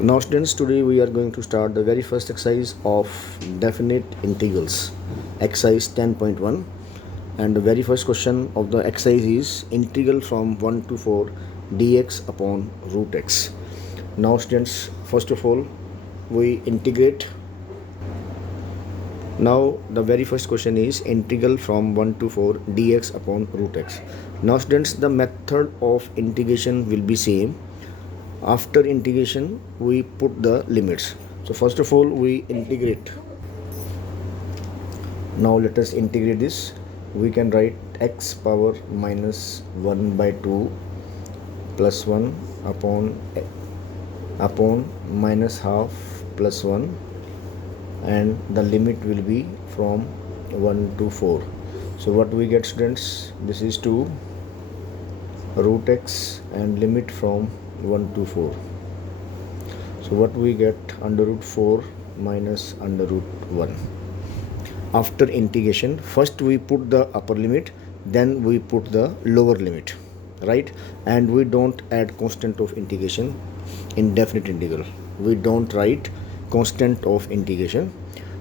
Now students, today we are going to start the very first exercise of definite integrals, exercise 10.1, and the very first question of the exercise is integral from 1 to 4 dx upon root x. Now students, first of all we integrate. Now the very first question is integral from 1 to 4 dx upon root x. Now students, the method of integration will be same. After integration we put the limits. So first of all we integrate. Now let us integrate this. We can write x power minus 1 by 2 plus 1 upon minus half plus 1, and the limit will be from 1 to 4. So what we get students, this is 2 root x and limit from 1 to 4. So what we get, under root 4 minus under root 1. After integration, first we put the upper limit, then we put the lower limit, right? And we don't add constant of integration in definite integral. We don't write constant of integration.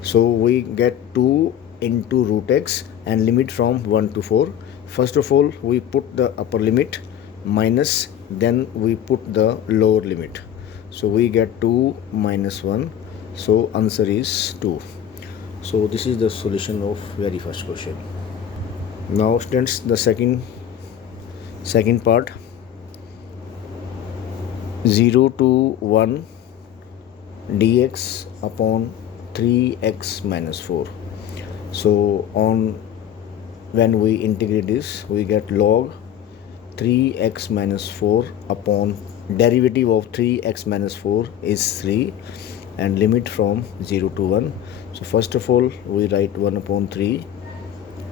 So we get 2 into root x and limit from 1 to 4. First of all we put the upper limit minus, then we put the lower limit. So we get 2 minus 1. So answer is 2. So this is the solution of very first question. Now students, the second part, 0 to 1 dx upon 3x minus 4. So when we integrate this, we get log 3x minus 4 upon derivative of 3x minus 4 is 3, and limit from 0 to 1. So first of all we write 1 upon 3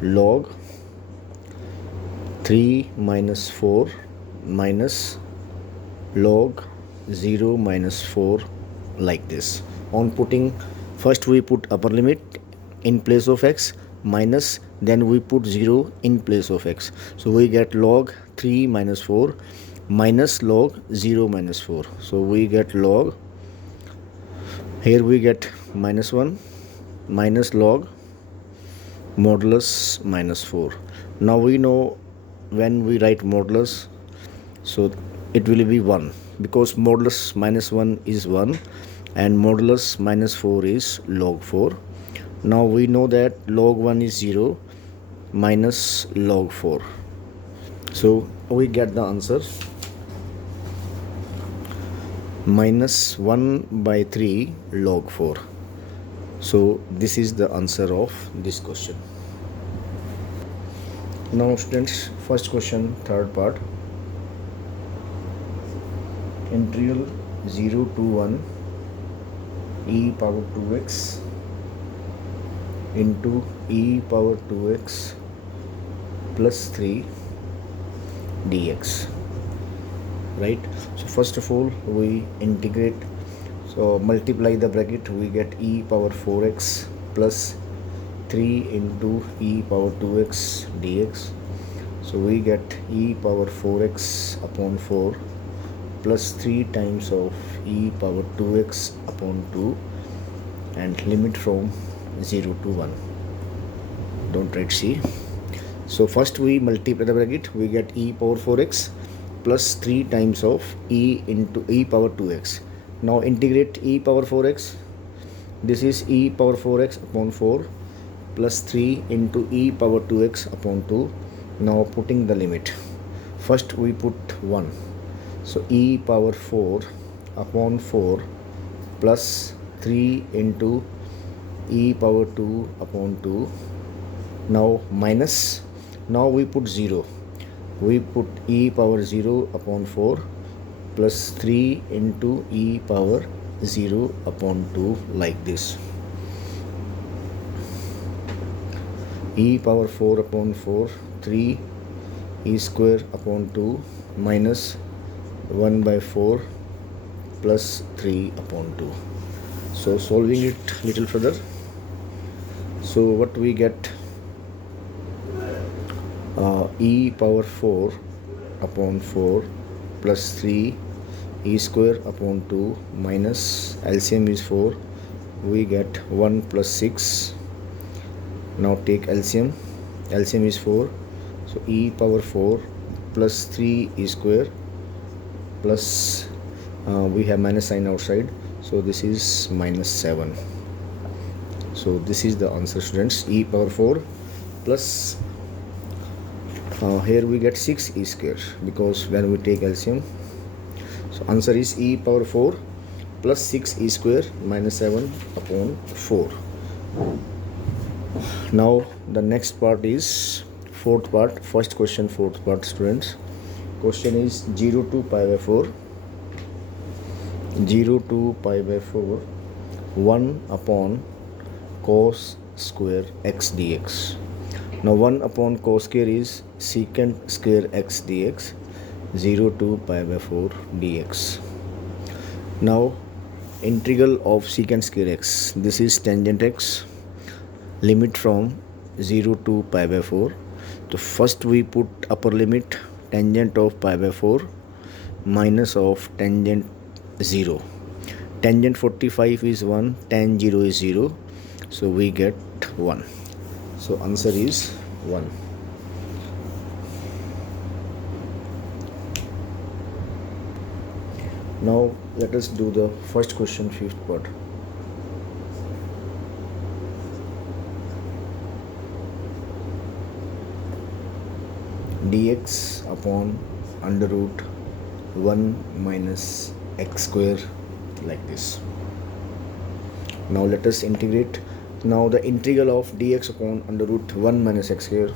log 3 minus 4 minus log 0 minus 4, like this. On putting, first we put upper limit in place of x minus, then we put 0 in place of x. So we get log 3 minus 4 minus log 0 minus 4. So we get log, here we get minus 1 minus log modulus minus 4. Now we know when we write modulus, so it will be 1, because modulus minus 1 is 1 and modulus minus 4 is log 4. Now we know that log 1 is 0 minus log 4. So we get the answer minus 1 by 3 log 4. So this is the answer of this question. Now students, first question, third part, integral 0 to 1 e power 2x into e power 2x plus 3 dx, right? So first of all we integrate. So multiply the bracket, we get e power 4x plus 3 into e power 2x dx. So we get e power 4x upon 4 plus 3 times of e power 2x upon 2, and limit from 0 to 1. Don't write c. So first we multiply the bracket, we get e power 4x plus 3 times of e into e power 2x. Now integrate e power 4x. This is e power 4x upon 4 plus 3 into e power 2x upon 2. Now putting the limit, first we put 1. So e power 4 upon 4 plus 3 into e power 2 upon 2. Now minus, now we put 0. We put e power 0 upon 4 plus 3 into e power 0 upon 2, like this. E power 4 upon 4, 3 e square upon 2 minus 1 by 4 plus 3 upon 2. So solving it little further, so what we get, e power 4 upon 4 plus 3 e square upon 2 minus LCM is 4, we get 1 plus 6. Now take LCM. LCM is 4, so e power 4 plus 3 e square plus we have minus sign outside, so this is minus 7. So this is the answer, students. E power 4 plus here we get 6 e square because when we take LCM, so answer is e power 4 plus 6 e square minus 7 upon 4. Now the next part is fourth part. First question, fourth part, students. Question is 0 to pi by 4. 0 to pi by 4, 1 upon cos square x dx. Now 1 upon cos square is secant square x dx. 0 to pi by 4 dx. Now integral of secant square x, this is tangent x, limit from 0 to pi by 4. So first we put upper limit, tangent of pi by 4 minus of tangent 0. Tangent 45 is 1, tan 0 is 0, so we get 1. So answer is 1. Now let us do the first question, fifth part. Dx upon under root 1 minus x square, like this. Now let us integrate. Now the integral of dx upon under root 1 minus x square,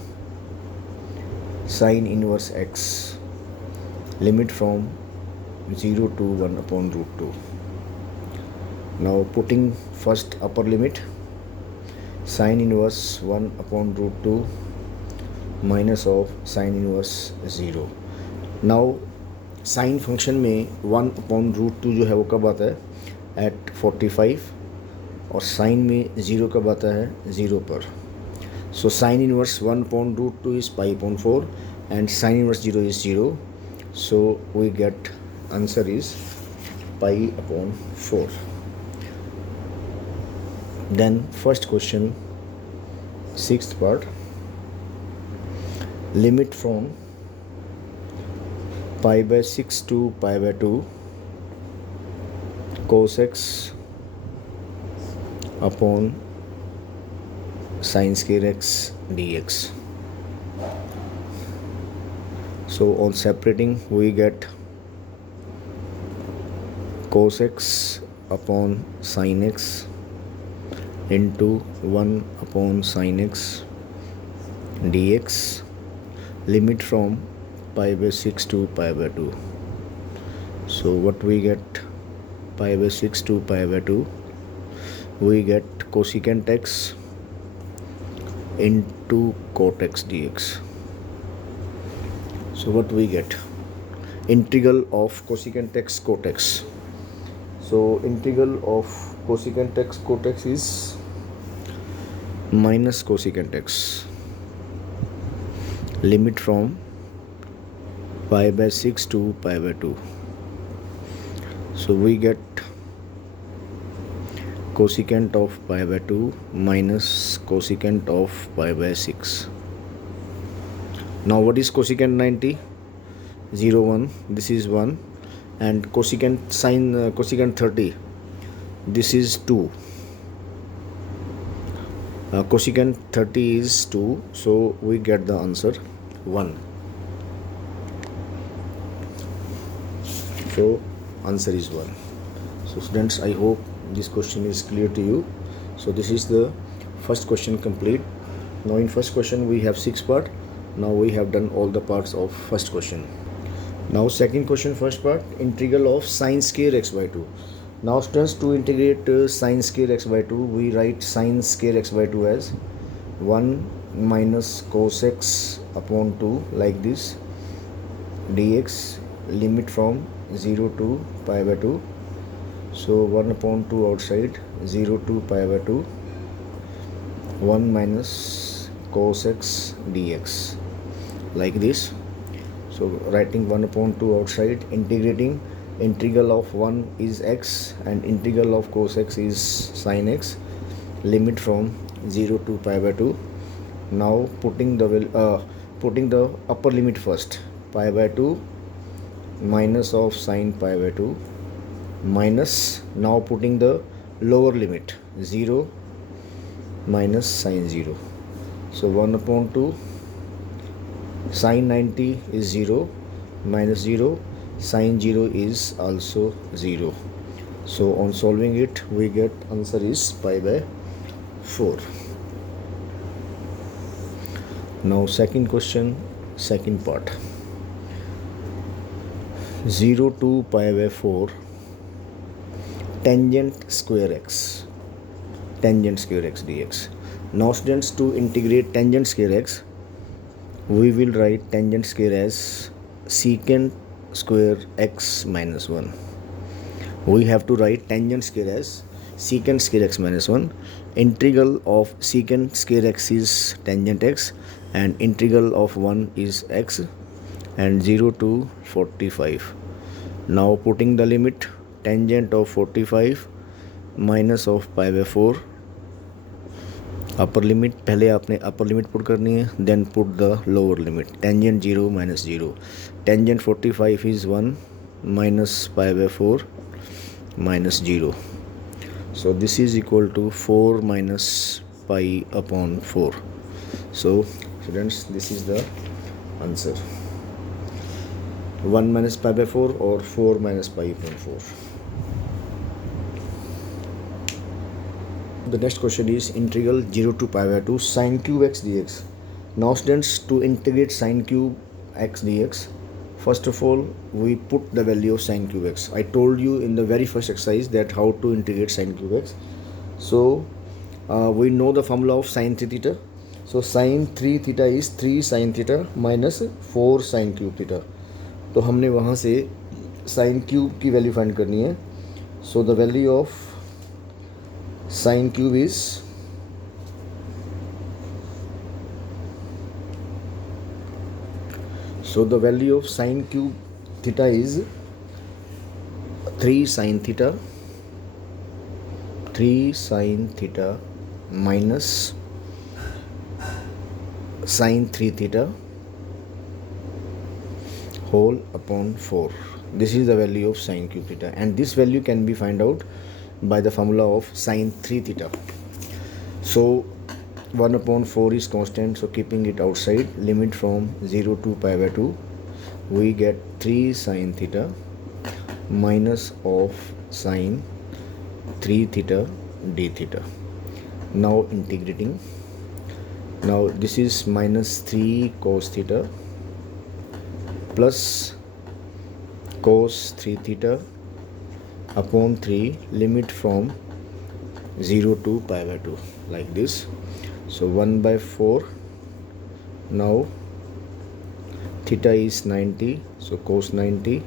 sine inverse x, limit from 0 to 1 upon root 2. Now putting first upper limit, sine inverse 1 upon root 2 minus of sine inverse 0. Now sine function में 1 upon root 2 जो है वो कब आता है eight 45, और sign में 0 कब आता है 0 पर. So sine inverse 1 upon root 2 is pi upon 4 and sine inverse 0 is 0, so we get answer is pi upon 4. Then first question, sixth part. Limit from pi by 6 to pi by 2 cos x upon sin square x dx. So on separating we get cos x upon sin x into 1 upon sin x dx, limit from pi by 6 to pi by 2. So what we get, pi by 6 to pi by 2, we get cosecant x into cot x dx. So what we get, integral of cosecant x cot x. So integral of cosecant x cot x is minus cosecant x, limit from pi by 6 to pi by 2. So we get cosecant of pi by 2 minus cosecant of pi by 6. Now what is cosecant 90? 0, 1, this is 1, and cosecant sin cosecant 30, this is 2. Cosecant 30 is 2, so we get the answer 1. So answer is 1. So students, I hope this question is clear to you. So this is the first question complete. Now in first question we have 6 part. Now we have done all the parts of first question. Now second question, first part, integral of sin square x by 2. Now students, to integrate sin square x by 2, we write sin square x by 2 as 1 minus cos x upon 2, like this, dx, limit from 0 to pi by 2. So 1 upon 2 outside, 0 to pi by 2, 1 minus cos x dx, like this. So writing 1 upon 2 outside, integrating integral of 1 is x and integral of cos x is sin x, limit from 0 to pi by 2. Now putting the upper limit first, pi by 2 minus of sine pi by 2 minus, now putting the lower limit, 0 minus sine 0. So 1 upon 2, sine 90 is 0 minus 0, sine 0 is also 0. So on solving it, we get answer is pi by 4. Now second question, second part. 0 to pi by 4 tangent square x dx. Now students, to integrate tangent square x, we will write tangent square as secant square x minus 1. We have to write tangent square as secant square x minus 1. Integral of secant square x is tangent x and integral of 1 is x, and 0 to 45. Now putting the limit, tangent of 45 minus of pi by 4, upper limit, पहले आपने upper limit put करनी है, then put the lower limit, tangent 0 minus 0. Tangent 45 is 1 minus pi by 4 minus 0. So this is equal to 4 minus pi upon 4. So students, this is the answer, 1 minus pi by 4 or 4 minus pi upon 4. The next question is integral 0 to pi by 2 sine cube x dx. Now students, to integrate sine cube x dx, first of all we put the value of sine cube x. I told you in the very first exercise that how to integrate sine cube x. So we know the formula of sine 3 theta. So sine 3 theta is 3 sine theta minus 4 sine cube theta. तो हमने वहाँ से sine cube की value find करनी है. So the value of sine cube is the value of sine cube theta is 3 sine theta minus sine 3 theta whole upon 4. This is the value of sine cube theta, and this value can be found out by the formula of sine 3 theta. So 1 upon 4 is constant, so keeping it outside, limit from 0 to pi by 2, we get 3 sine theta minus of sine 3 theta d theta. Now integrating, now this is minus 3 cos theta plus cos 3 theta upon 3, limit from 0 to pi by 2, like this. So 1 by 4, now theta is 90, so cos 90,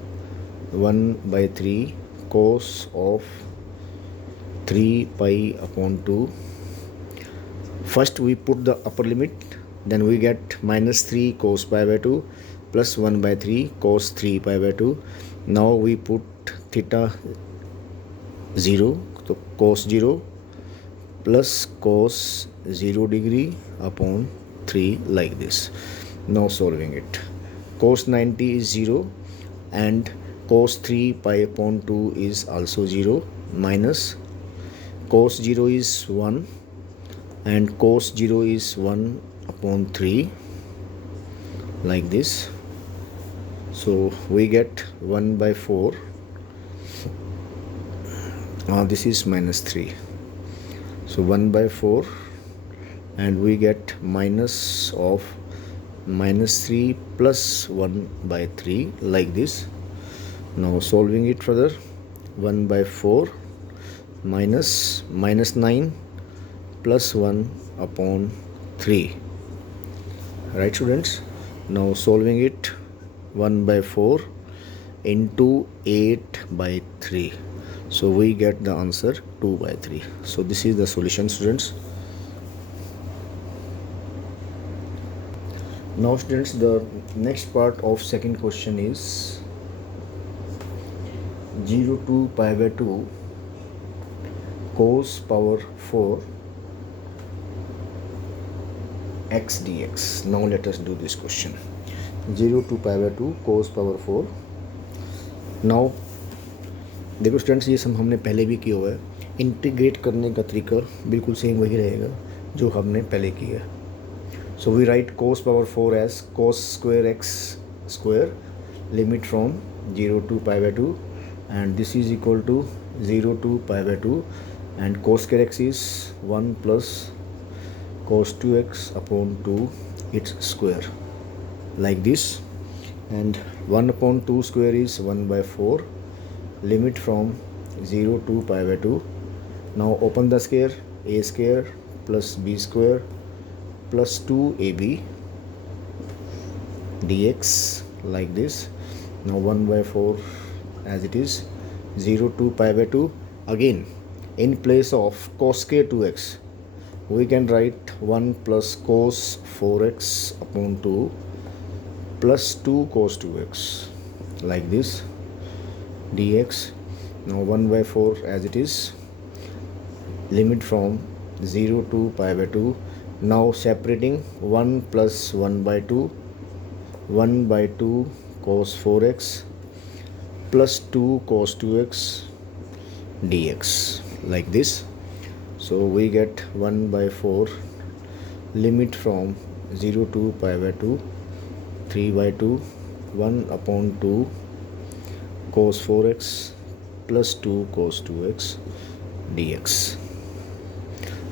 1 by 3 cos of 3 pi upon 2. First we put the upper limit, then we get minus 3 cos pi by 2 plus 1 by 3 cos 3 pi by 2. Now we put theta 0, so cos 0 plus cos 0 degree upon 3, like this. Now solving it, cos 90 is 0 and cos 3 pi upon 2 is also 0, minus cos 0 is 1 and cos 0 is 1 upon 3, like this. So we get 1 by 4, this is minus 3, so 1 by 4, and we get minus of minus 3 plus 1 by 3, like this. Now solving it further, 1 by 4 minus 9 plus 1 upon 3, right students? Now solving it, 1 by 4 into 8 by 3, so we get the answer 2 by 3. So this is the solution, students. Now students, the next part of second question is 0 to pi by 2 cos power 4 x dx. Now let us do this question. 0 to pi by 2 cos power 4. Now देखो students, ये सब हमने पहले भी किया हुआ है. Integrate करने का तरीका बिल्कुल सेम वही रहेगा जो हमने पहले किया. So we write cos power 4 as cos square x square limit from 0 to pi by 2, and this is equal to 0 to pi by 2, and cos square x is 1 plus cos 2x upon 2 its square, like this. And 1 upon 2 square is 1 by 4, limit from 0 to pi by 2. Now open the square, a square plus b square plus 2ab dx, like this. Now 1 by 4 as it is. 0 to pi by 2. Again, in place of cos square 2x, we can write 1 plus cos 4x upon 2 plus 2 cos 2x, like this, dx. Now 1 by 4 as it is. Limit from 0 to pi by 2. Now separating 1 plus 1 by 2, 1 by 2 cos 4x plus 2 cos 2x dx, like this. So we get 1 by 4, limit from 0 to pi by 2, 3 by 2, 1 upon 2 cos 4x plus 2 cos 2x dx,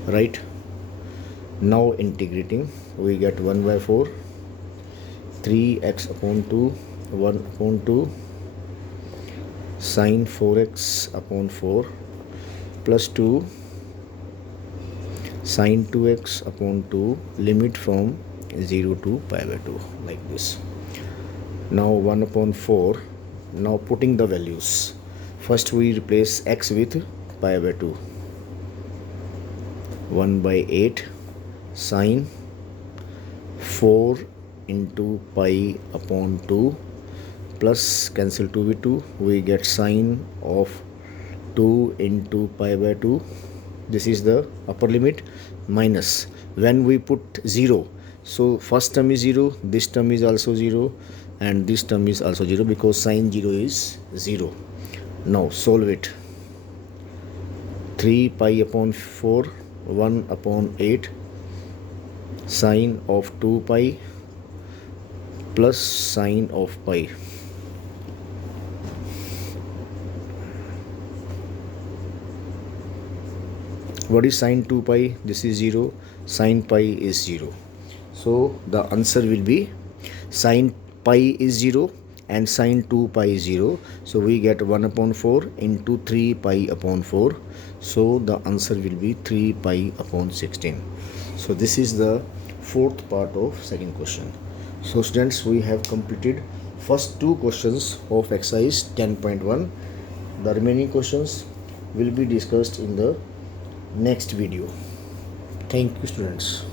right? Now integrating, we get 1 by 4, 3x upon 2, 1 upon 2 sin 4x upon 4 plus 2 sin 2x upon 2, limit from 0 to pi by 2, like this. Now 1 upon 4. Now putting the values. First we replace x with pi by 2. 1 by 8 sin 4 into pi upon 2 plus cancel 2 with 2. We get sin of 2 into pi by 2. This is the upper limit, minus when we put 0. So first term is 0, this term is also 0, and this term is also 0 because sin 0 is 0. Now solve it. 3 pi upon 4, 1 upon 8 sin of 2 pi plus sin of pi. What is sin 2 pi? This is 0. Sin pi is 0. So the answer will be sin pi is 0 and sin 2 pi is 0. So we get 1 upon 4 into 3 pi upon 4. So the answer will be 3 pi upon 16. So this is the fourth part of second question. So students, we have completed first two questions of exercise 10.1. The remaining questions will be discussed in the next video. Thank you, students.